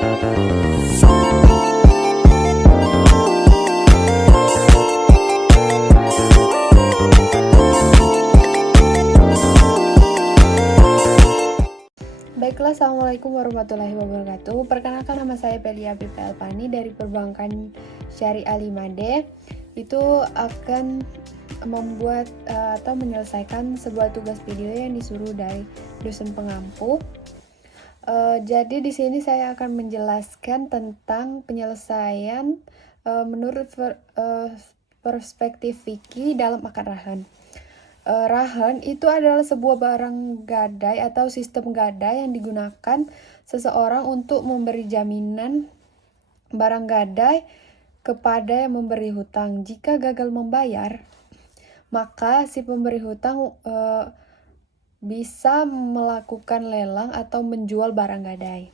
Baiklah, assalamualaikum warahmatullahi wabarakatuh. Perkenalkan, nama saya Pelia Elpani dari Perbankan Syariah 5D. Itu akan membuat atau menyelesaikan sebuah tugas video yang disuruh dari dosen pengampu. Jadi di sini saya akan menjelaskan tentang penyelesaian menurut perspektif fikih dalam akad rahan. Rahan itu adalah sebuah barang gadai atau sistem gadai yang digunakan seseorang untuk memberi jaminan barang gadai kepada yang memberi hutang. Jika gagal membayar, maka si pemberi hutang bisa melakukan lelang atau menjual barang gadai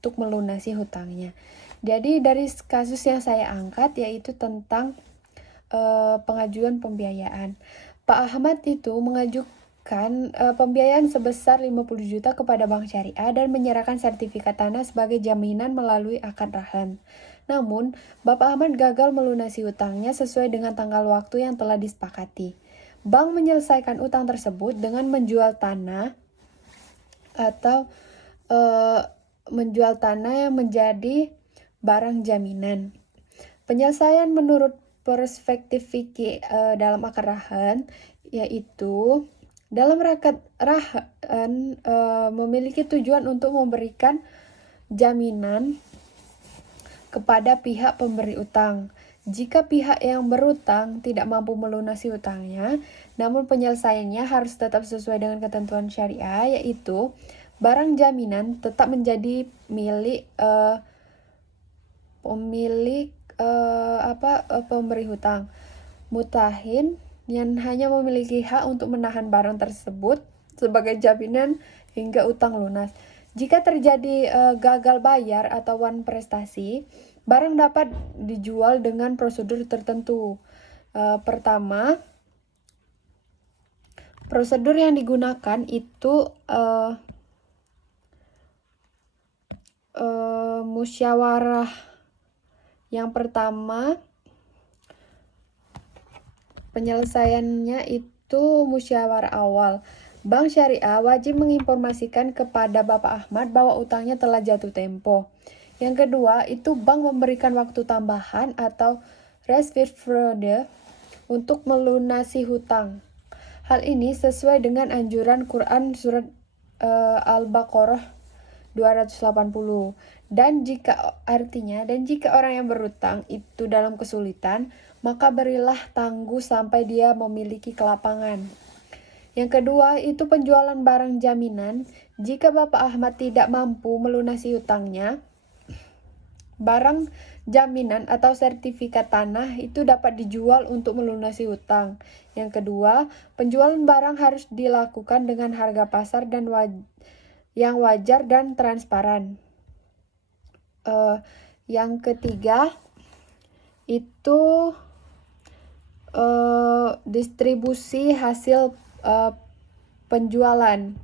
untuk melunasi hutangnya. Jadi dari kasus yang saya angkat yaitu tentang pengajuan pembiayaan. Pak Ahmad itu mengajukan pembiayaan sebesar 50 juta kepada Bank Syariah dan menyerahkan sertifikat tanah sebagai jaminan melalui akad rahan. Namun, Bapak Ahmad gagal melunasi hutangnya sesuai dengan tanggal waktu yang telah disepakati. Bank menyelesaikan utang tersebut dengan menjual tanah atau menjual tanah yang menjadi barang jaminan. Penyelesaian menurut perspektif fikih dalam akad rahan yaitu dalam akad rahan memiliki tujuan untuk memberikan jaminan kepada pihak pemberi utang. Jika pihak yang berutang tidak mampu melunasi utangnya, namun penyelesaiannya harus tetap sesuai dengan ketentuan syariah, yaitu barang jaminan tetap menjadi milik pemberi hutang. Mutahin yang hanya memiliki hak untuk menahan barang tersebut sebagai jaminan hingga utang lunas. Jika terjadi gagal bayar atau wan prestasi, barang dapat dijual dengan prosedur tertentu. Pertama, prosedur yang digunakan itu musyawarah. Yang pertama, penyelesaiannya itu musyawarah awal. Bank Syariah wajib menginformasikan kepada Bapak Ahmad bahwa utangnya telah jatuh tempo. Yang kedua, itu bank memberikan waktu tambahan atau respite period untuk melunasi hutang. Hal ini sesuai dengan anjuran Quran surat Al-Baqarah 280. Dan jika orang yang berutang itu dalam kesulitan, maka berilah tangguh sampai dia memiliki kelapangan. Yang kedua, itu penjualan barang jaminan. Jika Bapak Ahmad tidak mampu melunasi hutangnya, barang jaminan atau sertifikat tanah itu dapat dijual untuk melunasi hutang. Yang kedua, penjualan barang harus dilakukan dengan harga pasar dan yang wajar dan transparan. Yang ketiga, itu distribusi hasil penjualan.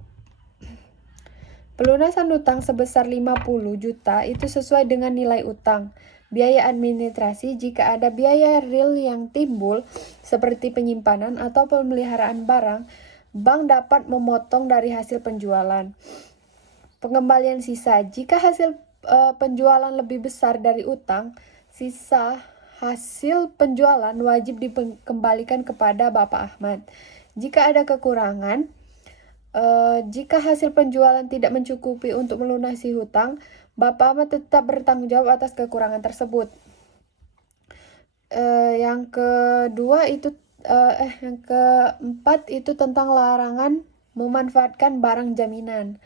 Pelunasan utang sebesar 50 juta itu sesuai dengan nilai utang. Biaya administrasi jika ada biaya real yang timbul seperti penyimpanan atau pemeliharaan barang, bank dapat memotong dari hasil penjualan. Pengembalian sisa jika hasil penjualan lebih besar dari utang, sisa hasil penjualan wajib dikembalikan kepada Bapak Ahmad. Jika ada kekurangan, jika hasil penjualan tidak mencukupi untuk melunasi hutang, Bapak Ahmad tetap bertanggung jawab atas kekurangan tersebut. Yang keempat itu tentang larangan memanfaatkan barang jaminan.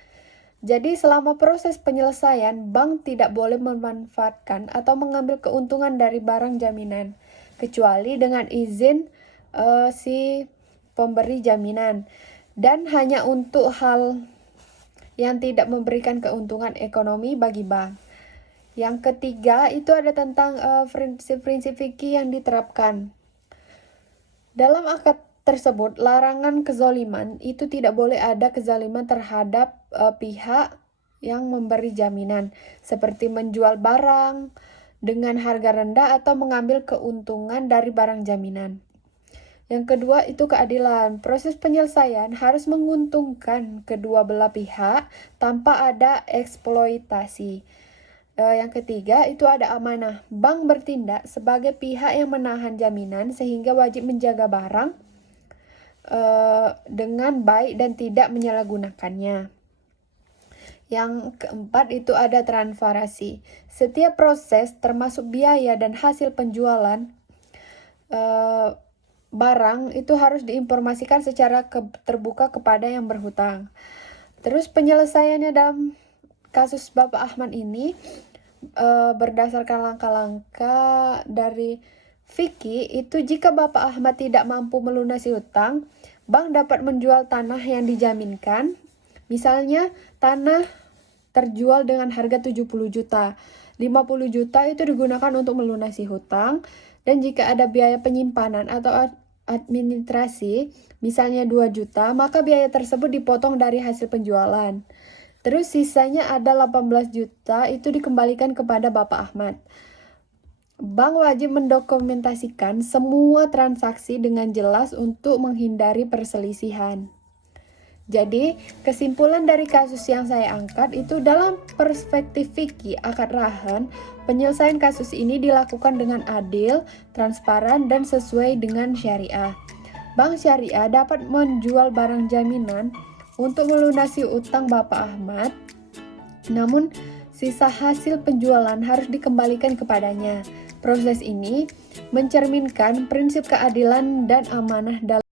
Jadi selama proses penyelesaian, bank tidak boleh memanfaatkan atau mengambil keuntungan dari barang jaminan, kecuali dengan izin si pemberi jaminan, dan hanya untuk hal yang tidak memberikan keuntungan ekonomi bagi bank. Yang ketiga itu ada tentang prinsip-prinsip fikih yang diterapkan. Dalam akad tersebut, larangan kezaliman itu tidak boleh ada kezaliman terhadap pihak yang memberi jaminan, seperti menjual barang dengan harga rendah atau mengambil keuntungan dari barang jaminan. Yang kedua itu keadilan. Proses penyelesaian harus menguntungkan kedua belah pihak tanpa ada eksploitasi. Yang ketiga itu ada amanah. Bank bertindak sebagai pihak yang menahan jaminan sehingga wajib menjaga barang dengan baik dan tidak menyalahgunakannya. Yang keempat itu ada transparansi. Setiap proses termasuk biaya dan hasil penjualan barang itu harus diinformasikan secara terbuka kepada yang berhutang. Terus penyelesaiannya dalam kasus Bapak Ahmad ini berdasarkan langkah-langkah dari Vicky itu jika Bapak Ahmad tidak mampu melunasi hutang, bank dapat menjual tanah yang dijaminkan. Misalnya tanah terjual dengan harga 70 juta. 50 juta itu digunakan untuk melunasi hutang, dan jika ada biaya penyimpanan atau administrasi, misalnya 2 juta, maka biaya tersebut dipotong dari hasil penjualan. Terus sisanya ada 18 juta itu dikembalikan kepada Bapak Ahmad. Bank wajib mendokumentasikan semua transaksi dengan jelas untuk menghindari perselisihan. Jadi, kesimpulan dari kasus yang saya angkat itu dalam perspektif Vicky Akad Rahan, penyelesaian kasus ini dilakukan dengan adil, transparan, dan sesuai dengan syariah. Bank syariah dapat menjual barang jaminan untuk melunasi utang Bapak Ahmad, namun sisa hasil penjualan harus dikembalikan kepadanya. Proses ini mencerminkan prinsip keadilan dan amanah dalam